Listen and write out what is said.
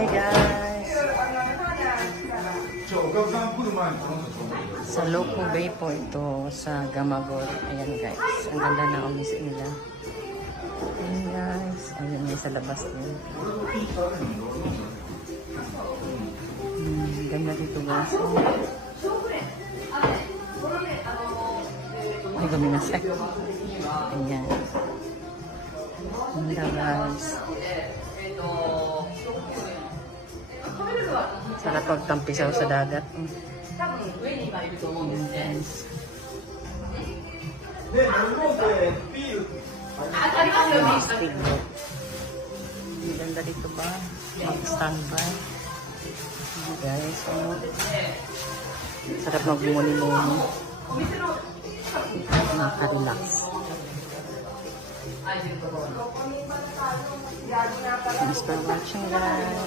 Hi guys! Sa Loco Bay po ito sa Gamagor. Ayan guys. Ang ganda na umis nila. Ayan guys. Ayan yung sa labas din. Ganda dito guys. Ay, guminasay. Ayan. Ganda guys. Sarap pagtampisaw sa dagat. Ayan guys. Speedboat. Ang ganda dito ba? Mag-standby. Guys, ano? Sarap mag-muni-muni. Nakaka-relax. Thanks for watching guys.